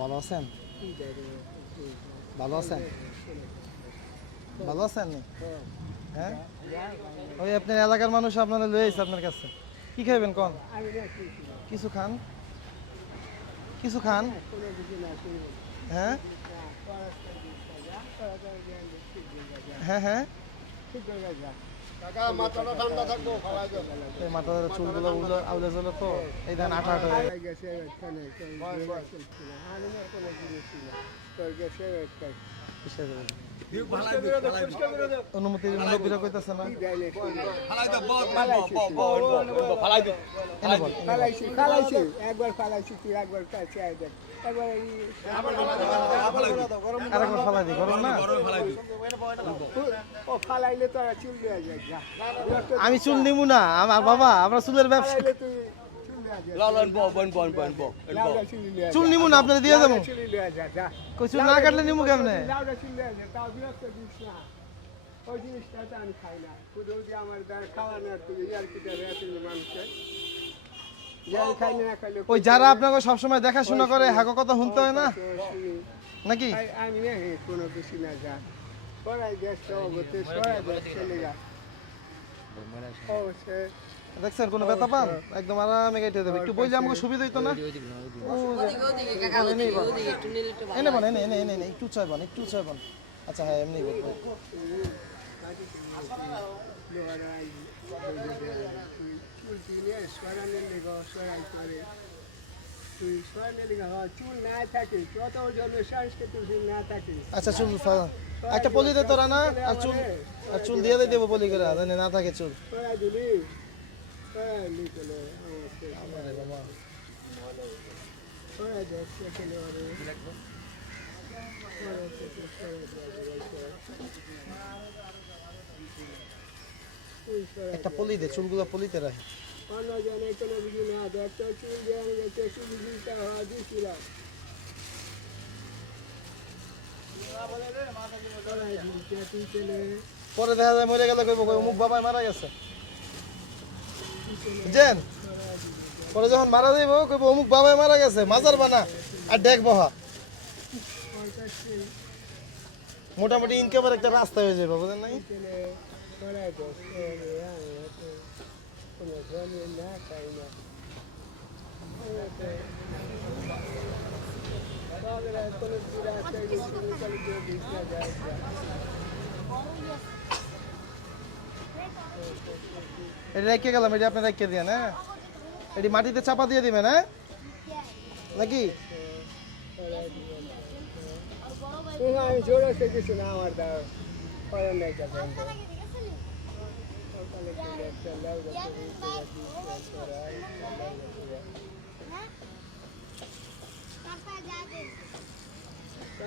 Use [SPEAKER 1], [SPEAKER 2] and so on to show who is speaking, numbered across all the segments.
[SPEAKER 1] ভালো আছেন? ভালো আছেন? ভালো আছেন? হ্যাঁ? ওই আপনার এলাকার মানুষ আপনারা লয়ে আইছে আপনার কাছে। কি খাইবেন কোন? কিছু খান? কিছু খান? হ্যাঁ? হ্যাঁ হ্যাঁ? এই মাথার চুলগুলো উলে আউলে চলে তো এই ধান আঠা আঠা হয়ে কিসের অনুমতি মুরব্বীরা কইতাছে না
[SPEAKER 2] একবার ফালাইছি তুই একবার কাছে দেখ
[SPEAKER 1] আমি চুল নিমু না, আমার বাবা, আমরা চুলের ব্যবসা।
[SPEAKER 2] চুল
[SPEAKER 1] নিমু না আপনারা দিয়ে দেবো। কই চুল না কাটলে নিমু কেমনে?
[SPEAKER 2] ওই জিনিসটা আমি খাই না। শুধু আমার দ্বারা ইয়ার
[SPEAKER 1] ওই যারা আপনাকে সবসময় দেখাশোনা করে হাগো কথা শুনতে হয় না? নাকি?
[SPEAKER 2] আমি কোনো কিছু না যা। অগতে ও সে
[SPEAKER 1] দেখছেন, কোনো ব্যথা পান? একদম আরামে কেটে দেবে। একটু বইলে আমাকে সুবিধা হইতো না। এনে বল এনে এনে এনে একটু ছয় বন একটু ছয় বন আচ্ছা হ্যাঁ এমনি বল বল।
[SPEAKER 2] লোহারাই তুই চুল কিনে সরানের লেগে সরাই করে তুই সরানের লেগে হ চুল না থাকে যত জন্য সাংস্কৃতিক চুল না থাকে
[SPEAKER 1] আচ্ছা চুল। একটা পলি দে তোরা না, আর চুল আর চুল দিয়ে দেবো পলি করে না থাকে চুল। একটা পলি দে চুলগুলো পলিতে রাখে।
[SPEAKER 2] অন্য জনে কোনো কিছু না দেখতে চুল দিয়ে আমি দেখতে শুধু দিতে হওয়া দিয়েছিলাম তুই
[SPEAKER 1] পরে দেখা যায় মরে গেলে কইব কই অমুক বাবাই মারা গেছে। বুঝছেন পরে যখন মারা যাইব, কইব, অমুক বাবাই মারা গেছে, মাজার বানা, আর ডেক বহা। মোটামুটি ইনকামের একটা রাস্তা হয়ে যাবে বুঝলেন নাই?
[SPEAKER 2] ছেলে সরাই
[SPEAKER 1] এটা রেখে গেলাম, এটা আপনি রেখে দিয়ে না এটি মাটিতে চাপা দিয়ে দিবেন হ্যাঁ? নাকি?
[SPEAKER 2] আমার দাও পরে নাই যাবেন সকালে করে একটা লাউ গাছের তারপরে একটা লাউ গাছের দিছে কইলো দেরি গেল আবার আমার দাও
[SPEAKER 3] পচা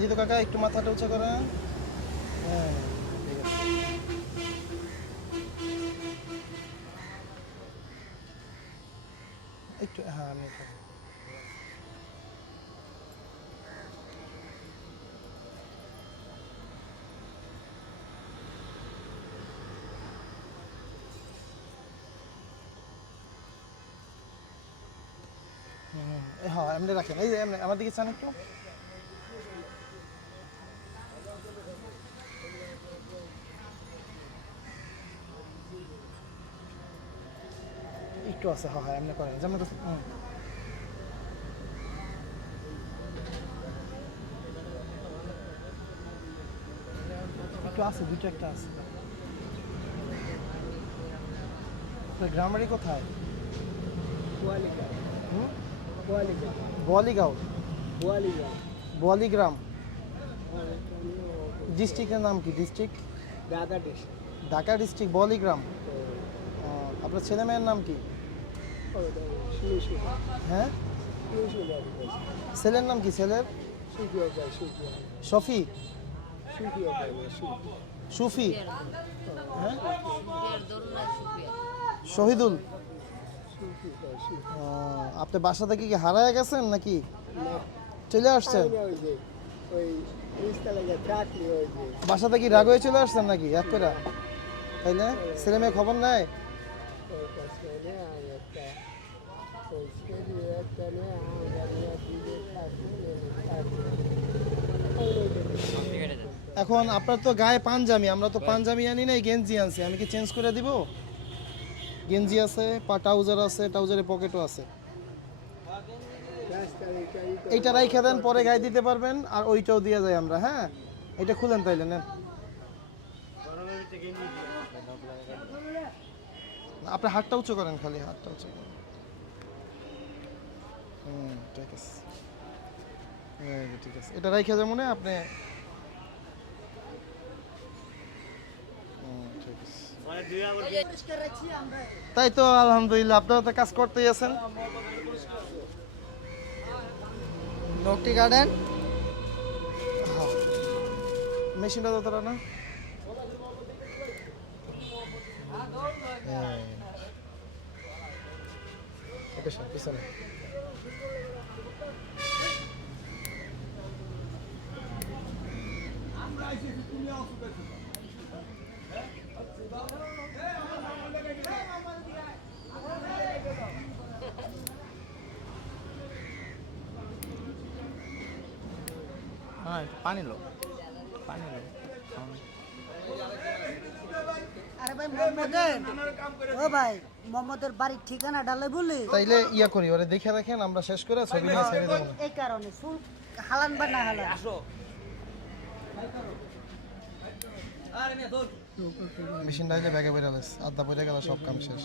[SPEAKER 1] জি কাকা, একটু মাথাটা উঁচা করেন। হ্যাঁ ঠিক আছে। একটু হ্যাঁ আমি হ্যাঁ এমনি রাখেন। এই যে, এমনি, আমার দিকে চান একটু। একটু আছে হ্যাঁ হ্যাঁ এমনি করেন যেমন একটু আছে দুটো একটা আছে। আপনার গ্রাম বাড়ি কোথায়? বোয়ালিগাঁও
[SPEAKER 2] বোয়ালিকা
[SPEAKER 1] বোয়ালি গ্রাম ডিস্ট্রিক্টের নাম কি ডিস্ট্রিক্ট?
[SPEAKER 2] দাদা দেশ
[SPEAKER 1] ঢাকা ডিস্ট্রিক্ট বলিগ্রাম। আপনার ছেলে মেয়ের নাম কি? হ্যাঁ? ছেলের নাম কি ছেলের?
[SPEAKER 2] সুখি
[SPEAKER 1] সুফি। হ্যাঁ? শহীদুল। আপনি বাসা থেকে কি হারায় গেছেন নাকি? চলে আসছেন? বাসা থেকে রাগ হয়ে চলে আসছেন নাকি? এক করে তাই না ছেলে মেয়ে খবর নেয়
[SPEAKER 2] ওই কাছে নে আমি একটা ওই ছেলে একটা নে আমরা নিয়ে দিলে থাকবে
[SPEAKER 1] এখন আপনার তো গায়ে পাঞ্জামি আমরা তো পাঞ্জামি আনি নাই গেঞ্জি আনছি। আমি কি চেঞ্জ করে দিব? গেঞ্জি আছে পা ট্রাউজার আছে ট্রাউজারের পকেটও আছে। এইটা রাইখা দেন পরে গায়ে দিতে পারবেন আর ওইটাও দিয়ে যায় আমরা হ্যাঁ? এটা খুলেন তাইলে নেন। আপনি হাতটা উঁচু করেন খালি হাতটা উঁচু করেন। হুম ঠিক আছে। ঠিক আছে। এটা রাইখা যেমন আপনি হুম, ঠিক আছে
[SPEAKER 3] পরিষ্কার রাখছি আমরা
[SPEAKER 1] তাই তো আলহামদুলিল্লাহ। আপনারা তো কাজ করতেই আছেন।
[SPEAKER 4] নকটি গার্ডেন
[SPEAKER 1] মেশিনটা তো তারা না? হ্যাঁ। পিছনে, পিছনে।
[SPEAKER 4] হ্যাঁ পানি লো। পানি লো।
[SPEAKER 5] আরে ভাই মোহাম্মদের। ও ভাই মোহাম্মদের বাড়ির ঠিকানা ডালে বলি।
[SPEAKER 1] তাইলে ইয়া করি ওরে দেখে রাখেন আমরা শেষ করে ছবি নিয়ে ছেড়ে দেবো। না।
[SPEAKER 5] এই কারণে ফুল হালান বা না হালান।
[SPEAKER 1] মেশিন ডাইলে ব্যাগে বেরালেস আড্ডা পড়ে গেল সব কাম শেষ।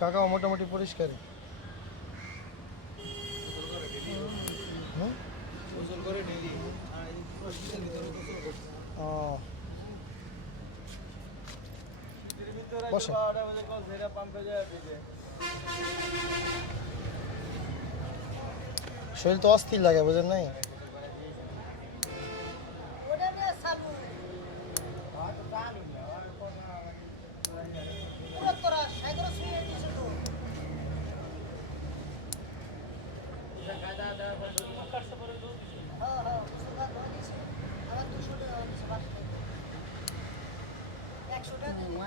[SPEAKER 1] কাকা মোটামুটি পরিষ্কার? শরীর তো অস্থির লাগে বুঝেন নাই
[SPEAKER 5] ওটা নিয়ে চালু পুরো তোরা সাইকেল শুয়ে দিছে তো হ্যাঁ, হ্যাঁ, সুগার ধরে দিছে। আবার 200 টাকা দিছে বাড়িতে। 100 টাকা দিছে।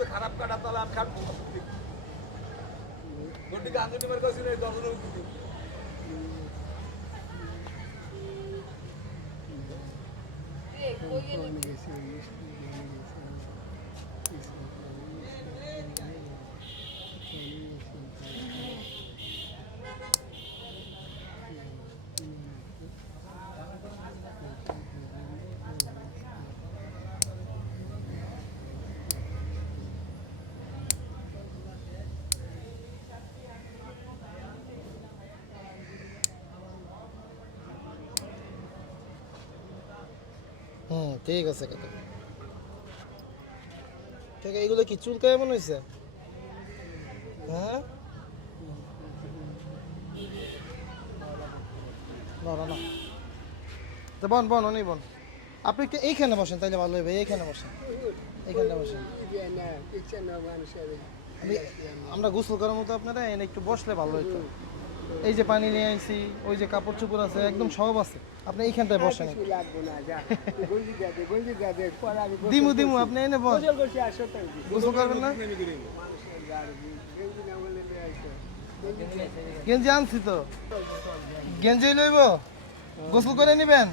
[SPEAKER 6] যে খারাপ কাটা তাহলে আমি খাটবো। গোটি গান্ধী মার কাছে নেই দশজন দিতে
[SPEAKER 3] এ
[SPEAKER 1] হুম ঠিক আছে কাকা। কাকা এগুলো কি চুলকায় মনে হয়েছে হ্যাঁ? না তো বন বন অনেক বন। আপনি একটু এইখানে বসেন তাইলে ভালো হবে এইখানে বসেন। এইখানে বসেন। আমরা গোসল করার মতো আপনারা এনে একটু বসলে ভালো হতো এই যে পানি নিয়ে আইছি ওই যে কাপড় চোপড় আছে একদম সব আছে। আপনি এইখানটায় বসেন।
[SPEAKER 2] কিছু লাগবো না যা। গঞ্জি যাবে গঞ্জি যাবে পর আমি গোসল
[SPEAKER 1] দিমু দিমু আপনি এনে বস
[SPEAKER 2] গোসল
[SPEAKER 1] করবেন না?
[SPEAKER 2] গঞ্জি
[SPEAKER 1] আনছি তো। গেঞ্জি লইব? গোসল করে নিবেন?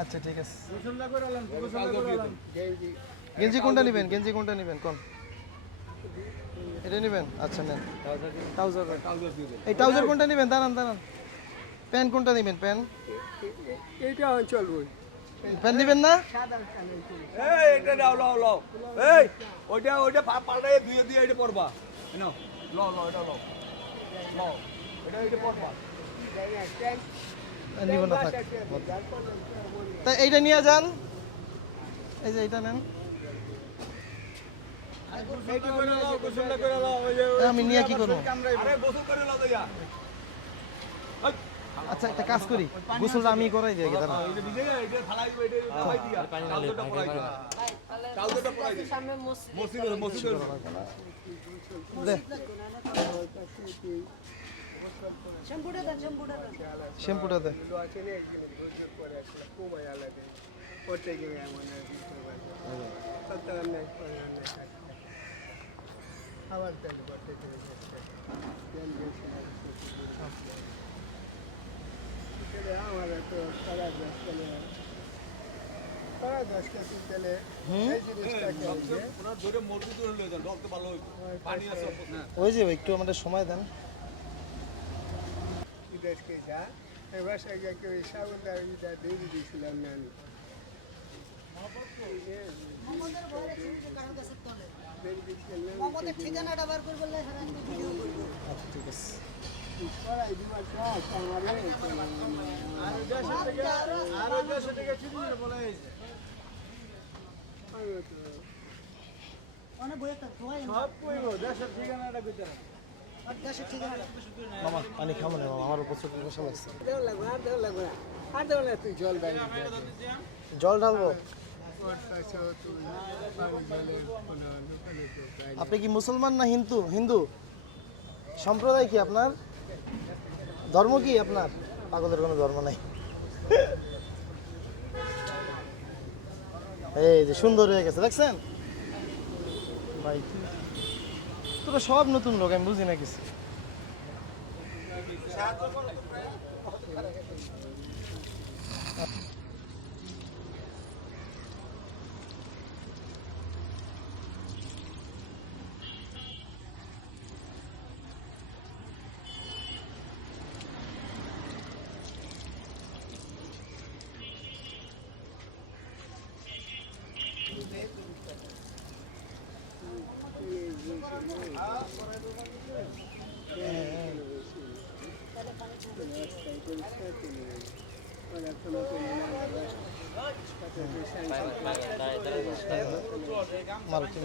[SPEAKER 1] আচ্ছা ঠিক আছে।
[SPEAKER 2] গেঞ্জি
[SPEAKER 1] কোনটা নেবেন? গেঞ্জি কোনটা নেবেন? কোন? এটা নেবেন? আচ্ছা নেন। ট্রাউজার এই ট্রাউজার কোনটা নেবেন? দাঁড়ান দাঁড়ান। প্যান্ট কোনটা নেবেন? প্যান্ট
[SPEAKER 2] এইটা অঞ্চল বই।
[SPEAKER 1] প্যান্ট নেবেন না।
[SPEAKER 6] এই এটা লাও লাও লাও এই ওইটা ওইটা পাল্টাই ধুয়ে দিয়ে এটা পরবা। নাও লাও লাও এটা লাও লাও এটা এটা পরবা।
[SPEAKER 1] নিব না থাক। তা এইটা নিয়ে যান। এই যে এইটা নেন
[SPEAKER 6] এইটা করে লাও গোসলটা করে লাও ওই যে
[SPEAKER 1] এ, আমি নিয়ে কি করব? আচ্ছা একটা কাজ করি। গোসলটা আমি করাই দিই দে
[SPEAKER 5] শ্যাম্পুটা দেন শ্যাম্পুটা
[SPEAKER 1] দে।
[SPEAKER 2] আবার তেল করতে। তেল। তাহলে আমার তো সারা দশ তেলে সারা দশ কেজি তেলে
[SPEAKER 6] হইতো। পানি
[SPEAKER 1] ওই যে একটু আমাদের সময় দেন।
[SPEAKER 2] বাসায় গিয়ে কেউ সাবুনটা ইটা দিয়ে দিয়েছিলাম আমি।
[SPEAKER 5] ঠিকানাটা বার করে বললে ভিডিও করব
[SPEAKER 1] আচ্ছা ঠিক আছে মামা পানি খাব না আমার লাগছে
[SPEAKER 2] দেওয়া লাগবে আর দেওয়া লাগবে না আর দেওয়া লাগবে তুই জল
[SPEAKER 1] জল ঢালবো আপনি কি মুসলমান না হিন্দু? হিন্দু? সম্প্রদায় কি আপনার? ধর্ম কি আপনার? পাগলের কোনো ধর্ম নাই। এই যে সুন্দর হয়ে গেছে, দেখছেন? তোরা সব নতুন লোক, আমি বুঝি না কিছু।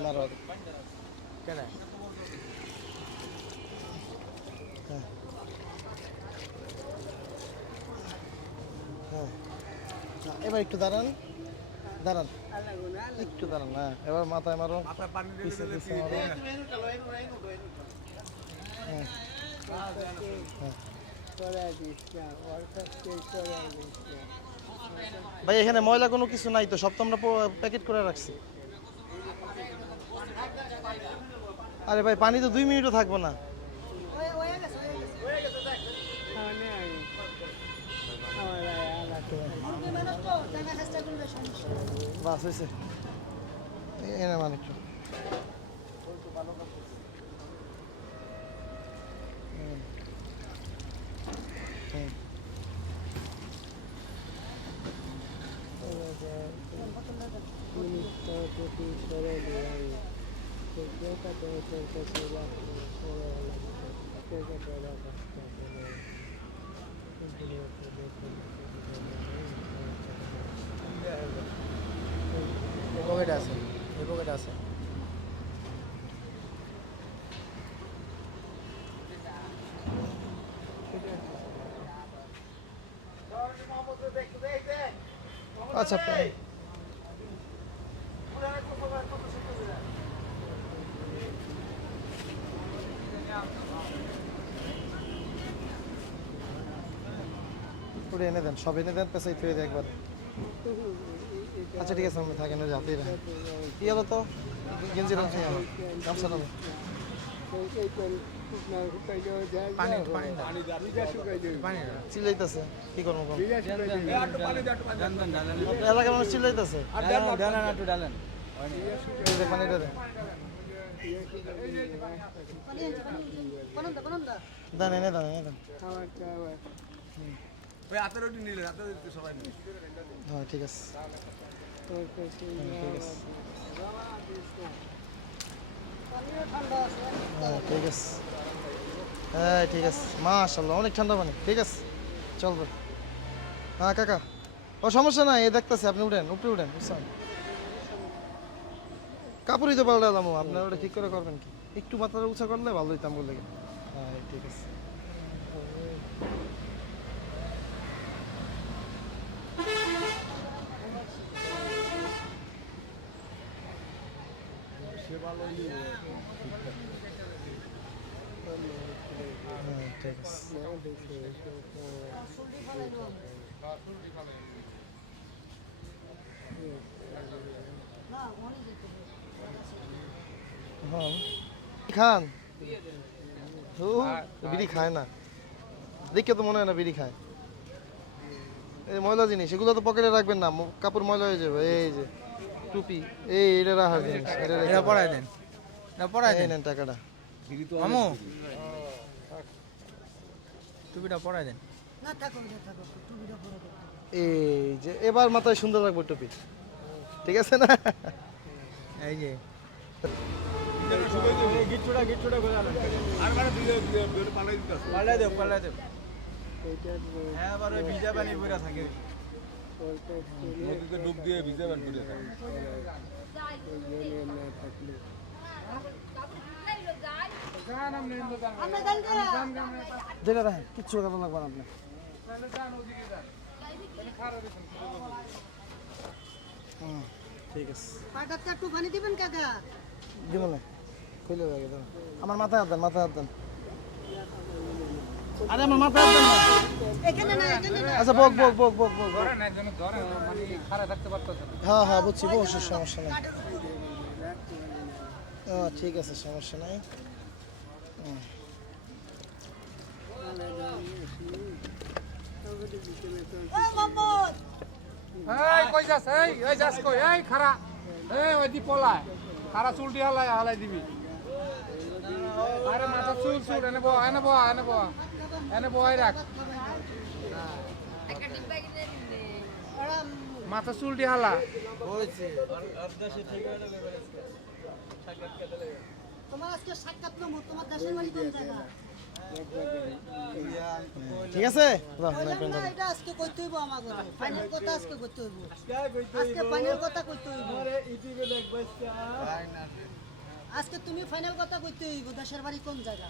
[SPEAKER 1] মারো। হ্যাঁ। হ্যাঁ। এবার একটু দাঁড়ান। দাঁড়ান। একটু দাঁড়ান হ্যাঁ। এবার মাথায় মারো। পিছে পিছে মারো। হ্যাঁ। ভাই, এখানে ময়লা কোনো কিছু নাই তো, সব তো আমরা প্যাকেট করে রাখছি। আরে ভাই, পানি তো দুই মিনিটও থাকব না।
[SPEAKER 5] বাস হয়েছে এনে মানে একটু মিনিস্টার প্রতি সরে
[SPEAKER 1] দেয় যোগ্যতা চলতে সেবা করে লাগছে যোগ্যতা
[SPEAKER 4] রাখতে পকেট আছে এই পকেট আছে
[SPEAKER 1] আচ্ছা সব এনে দেন পেছাই ফিরে দেয় একবার। আচ্ছা ঠিক আছে আমি থাকেন ওই হাতেই রাখেন কি হলো তো? গেঞ্জি রং গামছা রং?
[SPEAKER 4] পানি পানি পানি
[SPEAKER 1] চিল্লাইতেছে। কি করব এলাকার মানুষ চিল্লাইতেছে? পানিটা দেন। হ্যাঁ ঠিক আছে। হ্যাঁ, ঠিক আছে। হ্যাঁ ঠিক আছে। হ্যাঁ মাশাল্লাহ অনেক ঠান্ডা পানি। ঠিক আছে। চলবে হ্যাঁ কাকা। ও সমস্যা নাই এ দেখতেছে আপনি উঠেন উপরে উঠেন বুঝছেন? কাপড়ই তো পাল্টালাম আপনার ওটা ঠিক করে করবেন কি? একটু মাথাটা উঁচা করলে ভালো হইতাম বলে। হ্যাঁ ঠিক আছে হ্যাঁ ঠিক খান বিড়ি খায় না। দেখে তো মনে হয় না বিড়ি খায়। এই ময়লা জিনিস, এগুলো তো পকেটে রাখবেন না কাপড় ময়লা হয়ে যাবে, এই যে। টুপি। এই এটা রাখার জিনিস এটা রেখে
[SPEAKER 4] এটা
[SPEAKER 1] দেন।
[SPEAKER 4] পড়াই দেন। এটা পড়াই দেন।
[SPEAKER 1] টাকাটা।
[SPEAKER 4] মামু। টুপিটা পড়াই দেন।
[SPEAKER 5] না, থাকো, এটা থাকো, টুপিটা পরে দাও।
[SPEAKER 1] এই যে এবার মাথায় সুন্দর রাখব টুপি। ঠিক আছে না?
[SPEAKER 4] এই যে। পাল্লাই দেব পাল্লাই দেব। হ্যাঁ আবার ওই ভিজা পানি পড়া থাকে।
[SPEAKER 6] নদীতে ডুব দিয়ে ভিজে বের করে
[SPEAKER 1] যেটা রাখেন কিচ্ছু কথা লাগবে না আপনার হুম, ঠিক আছে।
[SPEAKER 5] পাটাতে একটু পানি দিবেন কাকা?
[SPEAKER 1] দিব না। খুলে লাগে। আমার মাথায় হাত দেন মাথায় হাত দেন। আরে আমার হাত
[SPEAKER 5] এখানে না এখানে না।
[SPEAKER 1] আচ্ছা বক বক বক বক বক বক। হ্যাঁ হ্যাঁ বুঝছি বসে সমস্যা নাই। ও ঠিক আছে সমস্যা নাই।
[SPEAKER 7] এই কই যাস? এই এই যাস কই? এই খারা এই ওই দি পলায়। খারা চুলটি হালাই হালাই দিবি। আরে মাথা চুল চুল। এনে বো এনে বো এনে বো এনে বো এই রাখ মাথা চুলটি হালা।
[SPEAKER 5] তোমার আজকে সাক্ষাৎ নেব তোমার দেশের বাড়ি কোন জায়গা?
[SPEAKER 1] ঠিক আছে।
[SPEAKER 5] এটা আজকে কইতে হইব আমাকে। ফাইনাল কথা আজকে কইতে হইব। আজকে ফাইনাল কথা কইতে হইব। আজকে তুমি ফাইনাল কথা কইতে হইব দেশের বাড়ি কোন জায়গা?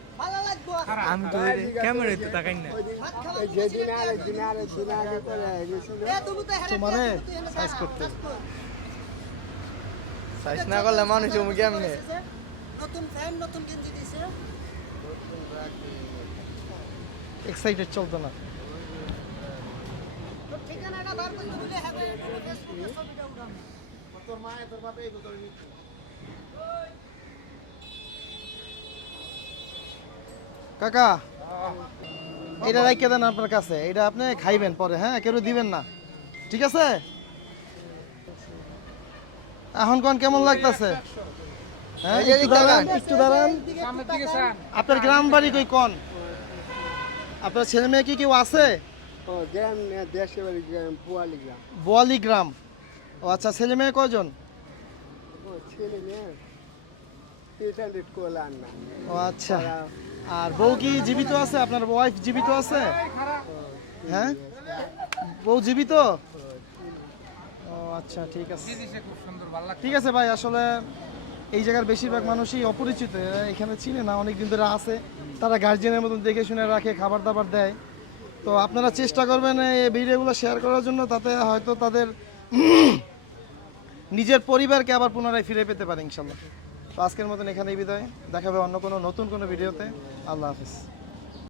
[SPEAKER 4] আমি তো ক্যামেরা তো তাকাই না।
[SPEAKER 2] করে
[SPEAKER 5] তুমি
[SPEAKER 1] তোমারে সাইজ করতে।
[SPEAKER 4] সাইজ না করলে মানুষ আমি কেমনে?
[SPEAKER 5] নতুন ফ্যান নতুন গেঞ্জি দিছে
[SPEAKER 1] এক্সাইটেড চলতো না।
[SPEAKER 5] ঠিকানাটা বার করতে বলে হবে ফেসবুকে ছবিটা উঠানো
[SPEAKER 1] কাকা এটা রাইকে দেন আপনার কাছে এটা আপনি খাইবেন পরে হ্যাঁ? কেউ দিবেন না। ঠিক আছে? এখন কোন কেমন লাগতেছে? হ্যাঁ একটু দাঁড়ান আপনার গ্রাম বাড়ি কই কোন? আপনার ছেলে মেয়ে কি কেউ আছে?
[SPEAKER 2] গ্রাম
[SPEAKER 1] বোয়ালি গ্রাম। ও আচ্ছা ছেলে মেয়ে কয়জন?
[SPEAKER 2] ও ছেলে মেয়ে পেশেন্ট কোলার না
[SPEAKER 1] ও আচ্ছা। আর বউ কি জীবিত আছে? আপনার ওয়াইফ জীবিত আছে? হ্যাঁ? বউ জীবিত? ও আচ্ছা ঠিক আছে। ঠিক আছে ভাই, আসলে এই জায়গার বেশিরভাগ মানুষই অপরিচিত। এখানে চিনে না অনেক দিন ধরে আছে। তারা গার্জিয়ানের মতন দেখে শুনে রাখে খাবার দাবার দেয়। তো আপনারা চেষ্টা করবেন এই ভিডিওগুলো শেয়ার করার জন্য, তাতে হয়তো তাদের নিজের পরিবারকে আবার পুনরায় ফিরে পেতে পারে, ইনশাল্লাহ। তো আজকের মতন এখানেই বিদায়। দেখাবে অন্য কোনো নতুন কোনো ভিডিওতে। আল্লাহ হাফিজ।